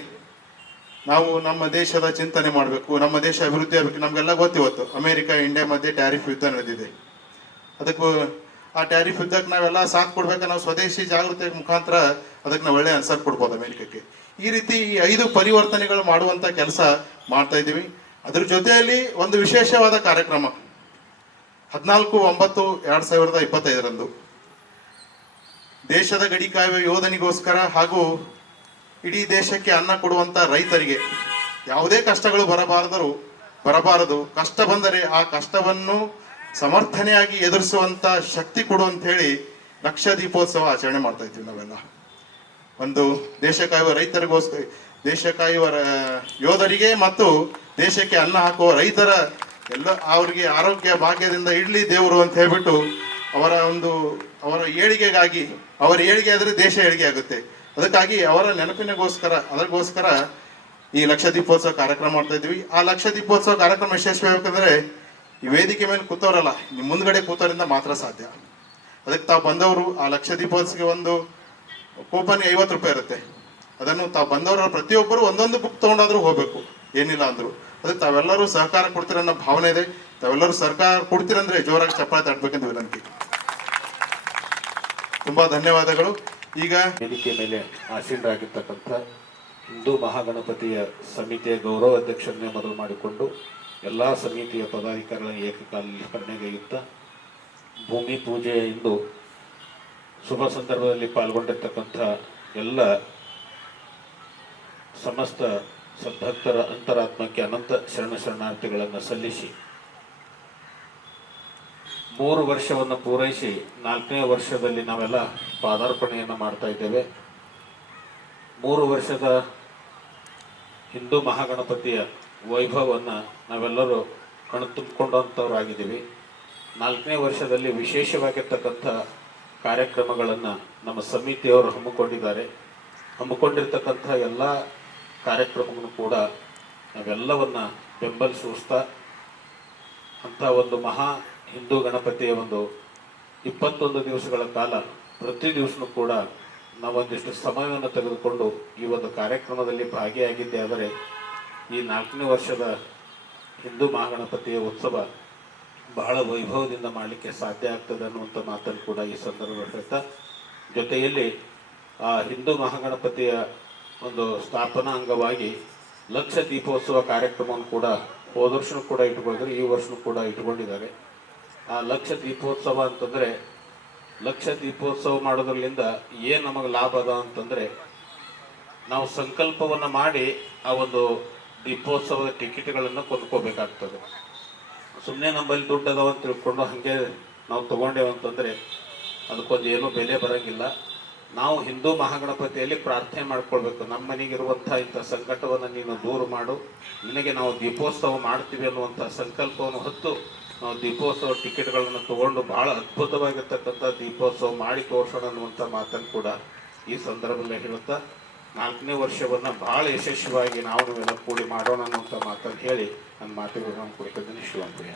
ನಾವು ನಮ್ಮ ದೇಶದ ಚಿಂತನೆ ಮಾಡಬೇಕು, ನಮ್ಮ ದೇಶ ಅಭಿವೃದ್ಧಿ ಆಗಬೇಕು, ನಮಗೆಲ್ಲ ಗೊತ್ತಿವತ್ತು ಅಮೇರಿಕ, ಇಂಡಿಯಾ ಮಧ್ಯೆ ಟ್ಯಾರಿಫ್ ಯುದ್ಧ ನಡೆದಿದೆ. ಅದಕ್ಕೂ ಆ ಟ್ಯಾರಿಫ್ ಯುದ್ಧಕ್ಕೆ ನಾವೆಲ್ಲ ಸಾಥ್ ಕೊಡ್ಬೇಕು ನಾವು ಸ್ವದೇಶಿ ಜಾಗೃತಿ ಮುಖಾಂತರ ಅದಕ್ಕೆ ನಾವು ಒಳ್ಳೆ ಆನ್ಸರ್ ಕೊಡ್ಬೋದು ಅಮೇರಿಕಕ್ಕೆ. ಈ ರೀತಿ ಈ ಐದು ಪರಿವರ್ತನೆಗಳು ಮಾಡುವಂಥ ಕೆಲಸ ಮಾಡ್ತಾ ಇದ್ದೀವಿ. ಅದ್ರ ಜೊತೆಯಲ್ಲಿ ಒಂದು ವಿಶೇಷವಾದ ಕಾರ್ಯಕ್ರಮ ಹದಿನಾಲ್ಕು, ಒಂಬತ್ತು, ಎರಡು ಸಾವಿರದ ಇಪ್ಪತ್ತೈದರಂದು ದೇಶದ ಗಡಿ ಕಾಯುವ ಯೋಧನಿಗೋಸ್ಕರ ಹಾಗೂ ಇಡೀ ದೇಶಕ್ಕೆ ಅನ್ನ ಕೊಡುವಂತ ರೈತರಿಗೆ ಯಾವುದೇ ಕಷ್ಟಗಳು ಬರಬಾರದರು, ಬರಬಾರದು, ಕಷ್ಟ ಬಂದರೆ ಆ ಕಷ್ಟವನ್ನು ಸಮರ್ಥನೆಯಾಗಿ ಎದುರಿಸುವಂತ ಶಕ್ತಿ ಕೊಡು ಅಂತ ಹೇಳಿ ಲಕ್ಷ ದೀಪೋತ್ಸವ ಆಚರಣೆ ಮಾಡ್ತಾ ಇದ್ವಿ ನಾವೆಲ್ಲ. ಒಂದು ದೇಶ ಕಾಯುವ ರೈತರಿಗೋಸ್ಕರ ದೇಶ ಕಾಯುವ ಯೋಧರಿಗೆ ಮತ್ತು ದೇಶಕ್ಕೆ ಅನ್ನ ಹಾಕುವ ರೈತರ ಎಲ್ಲ ಅವರಿಗೆ ಆರೋಗ್ಯ ಭಾಗ್ಯದಿಂದ ಇಡ್ಲಿ ದೇವರು ಅಂತ ಹೇಳ್ಬಿಟ್ಟು ಅವರ ಒಂದು ಅವರ ಏಳಿಗೆಗಾಗಿ, ಅವರ ಏಳಿಗೆ ಆದರೆ ದೇಶ ಏಳಿಗೆ ಆಗುತ್ತೆ. ಅದಕ್ಕಾಗಿ ಅವರ ನೆನಪಿನಗೋಸ್ಕರ, ಅದಕ್ಕೋಸ್ಕರ ಈ ಲಕ್ಷ ದೀಪೋತ್ಸವ ಕಾರ್ಯಕ್ರಮ ಮಾಡ್ತಾ ಇದ್ವಿ ಆ ಲಕ್ಷ ದೀಪೋತ್ಸವ ಕಾರ್ಯಕ್ರಮ ಯಶಸ್ವಿ ಆಗ್ಬೇಕಂದ್ರೆ ಈ ವೇದಿಕೆ ಮೇಲೆ ಕೂತವರಲ್ಲ ನಿಮ್ ಮುಂದ್ಗಡೆ ಕೂತವರಿಂದ ಮಾತ್ರ ಸಾಧ್ಯ. ಅದಕ್ಕೆ ತಾವು ಬಂದವರು, ಆ ಲಕ್ಷ ದೀಪೋತ್ಸವಕ್ಕೆ ಒಂದು ಕೂಪನ್ ಐವತ್ತು ರೂಪಾಯಿ ಇರುತ್ತೆ. ಅದನ್ನು ತಾವು ಬಂದವರ ಪ್ರತಿಯೊಬ್ಬರು ಒಂದೊಂದು ಬುಕ್ ತಗೊಂಡಾದ್ರೂ ಹೋಗ್ಬೇಕು. ಏನಿಲ್ಲ ಅಂದ್ರು. ಅದಕ್ಕೆ ತಾವೆಲ್ಲರೂ ಸಹಕಾರ ಕೊಡ್ತೀರ ಅನ್ನೋ ಭಾವನೆ ಇದೆ. ತಾವೆಲ್ಲರೂ ಸರ್ಕಾರ ಕೊಡ್ತೀರಂದ್ರೆ ಜೋರಾಗಿ ಚಪ್ಪಾಳೆ ತಟ್ಬೇಕಂತ ವಿನಂತಿ. ತುಂಬಾ ಧನ್ಯವಾದಗಳು. ಈಗ ವೇದಿಕೆ ಮೇಲೆ ಆಸೀನರಾಗಿರ್ತಕ್ಕಂಥ ಹಿಂದೂ ಮಹಾಗಣಪತಿಯ ಸಮಿತಿಯ ಗೌರವ ಅಧ್ಯಕ್ಷರನ್ನೇ ಮೊದಲು ಮಾಡಿಕೊಂಡು ಎಲ್ಲ ಸಮಿತಿಯ ಪದಾಧಿಕಾರಿಗಳ ಏಕಕಾಲದಲ್ಲಿ ಸ್ಮರಣೆಗೈಯುತ್ತಾ ಭೂಮಿ ಪೂಜೆ ಇಂದು ಶುಭ ಸಂದರ್ಭದಲ್ಲಿ ಪಾಲ್ಗೊಂಡಿರ್ತಕ್ಕಂಥ ಎಲ್ಲ ಸಮಸ್ತ ಸದ್ಭಕ್ತರ ಅಂತರಾತ್ಮಕ್ಕೆ ಅನಂತ ಶರಣ ಶರಣಾರ್ಥಿಗಳನ್ನು ಸಲ್ಲಿಸಿ. ಮೂರು ವರ್ಷವನ್ನು ಪೂರೈಸಿ ನಾಲ್ಕನೇ ವರ್ಷದಲ್ಲಿ ನಾವೆಲ್ಲ ಪಾದಾರ್ಪಣೆಯನ್ನು ಮಾಡ್ತಾ ಇದ್ದೇವೆ. ಮೂರು ವರ್ಷದ ಹಿಂದೂ ಮಹಾಗಣಪತಿಯ ವೈಭವವನ್ನು ನಾವೆಲ್ಲರೂ ಕಣ್ತುಂಬಿಕೊಂಡಂಥವರಾಗಿದ್ದೀವಿ ನಾಲ್ಕನೇ ವರ್ಷದಲ್ಲಿ ವಿಶೇಷವಾಗಿರ್ತಕ್ಕಂಥ ಕಾರ್ಯಕ್ರಮಗಳನ್ನು ನಮ್ಮ ಸಮಿತಿಯವರು ಹಮ್ಮಿಕೊಂಡಿದ್ದಾರೆ. ಹಮ್ಮಿಕೊಂಡಿರ್ತಕ್ಕಂಥ ಎಲ್ಲ ಕಾರ್ಯಕ್ರಮಗಳನ್ನು ಕೂಡ ನಾವೆಲ್ಲವನ್ನು ಬೆಂಬಲಿಸುತ್ತಾ ಅಂಥ ಒಂದು ಮಹಾ ಹಿಂದೂ ಗಣಪತಿಯ ಒಂದು ಇಪ್ಪತ್ತೊಂದು ದಿವಸಗಳ ಕಾಲ ಪ್ರತಿ ದಿವಸನೂ ಕೂಡ ನಾವೊಂದಿಷ್ಟು ಸಮಯವನ್ನು ತೆಗೆದುಕೊಂಡು ಈ ಒಂದು ಕಾರ್ಯಕ್ರಮದಲ್ಲಿ ಭಾಗಿಯಾಗಿದ್ದೆ ಆದರೆ ಈ ನಾಲ್ಕನೇ ವರ್ಷದ ಹಿಂದೂ ಮಹಾಗಣಪತಿಯ ಉತ್ಸವ ಬಹಳ ವೈಭವದಿಂದ ಮಾಡಲಿಕ್ಕೆ ಸಾಧ್ಯ ಆಗ್ತದೆ ಅನ್ನುವಂಥ ಮಾತನ್ನು ಕೂಡ ಈ ಸಂದರ್ಭ ಹೇಳ್ತಾ, ಜೊತೆಯಲ್ಲಿ ಆ ಹಿಂದೂ ಮಹಾಗಣಪತಿಯ ಒಂದು ಸ್ಥಾಪನಾ ಅಂಗವಾಗಿ ಲಕ್ಷ ದೀಪೋತ್ಸವ ಕಾರ್ಯಕ್ರಮವನ್ನು ಕೂಡ ಹೋದ ವರ್ಷನೂ ಕೂಡ ಇಟ್ಕೊಂಡಿದ್ದಾರೆ, ಈ ವರ್ಷನೂ ಕೂಡ ಇಟ್ಕೊಂಡಿದ್ದಾರೆ. ಆ ಲಕ್ಷ ದೀಪೋತ್ಸವ ಅಂತಂದರೆ, ಲಕ್ಷ ದೀಪೋತ್ಸವ ಮಾಡೋದ್ರಲ್ಲಿಂದ ಏನು ನಮಗೆ ಲಾಭ ಅದ ಅಂತಂದರೆ, ನಾವು ಸಂಕಲ್ಪವನ್ನು ಮಾಡಿ ಆ ಒಂದು ದೀಪೋತ್ಸವದ ಟಿಕೆಟ್ಗಳನ್ನು ಕೊಂಡ್ಕೋಬೇಕಾಗ್ತದೆ. ಸುಮ್ಮನೆ ನಮ್ಮಲ್ಲಿ ದುಡ್ಡು ಅದಾವ ಅಂತ ತಿಳ್ಕೊಂಡು ಹಾಗೆ ನಾವು ತೊಗೊಂಡೇವಂತಂದರೆ ಅದಕ್ಕೊಂದು ಏನೂ ಬೆಲೆ ಬರಂಗಿಲ್ಲ. ನಾವು ಹಿಂದೂ ಮಹಾಗಣಪತಿಯಲ್ಲಿ ಪ್ರಾರ್ಥನೆ ಮಾಡ್ಕೊಳ್ಬೇಕು. ನಮ್ಮ ಮನೆಗಿರುವಂಥ ಇಂಥ ಸಂಕಟವನ್ನು ನೀನು ದೂರ ಮಾಡು. ನಿನಗೆ ನಾವು ದೀಪೋತ್ಸವ ಮಾಡ್ತೀವಿ ಅನ್ನುವಂಥ ಸಂಕಲ್ಪವನ್ನು ಹೊತ್ತು ನಾವು ದೀಪೋತ್ಸವ ಟಿಕೆಟ್ಗಳನ್ನು ತಗೊಂಡು ಬಹಳ ಅದ್ಭುತವಾಗಿರ್ತಕ್ಕಂಥ ದೀಪೋತ್ಸವ ಮಾಡಿ ತೋರಿಸೋಣ ಅನ್ನುವಂಥ ಮಾತನ್ನು ಕೂಡ ಈ ಸಂದರ್ಭದಲ್ಲಿ ಹೇಳುತ್ತಾ, ನಾಲ್ಕನೇ ವರ್ಷವನ್ನು ಬಹಳ ಯಶಸ್ವಿಯಾಗಿ ನಾವು ನಾವೆಲ್ಲ ಕೂಡಿ ಮಾಡೋಣ ಅನ್ನುವಂಥ ಮಾತನ್ನು ಹೇಳಿ ನನ್ನ ಮಾತಿಗೆ ನಾನು ಕೊಡ್ತಿದ್ದೀನಿ. ಶಿವಂಪ್ರಿಯ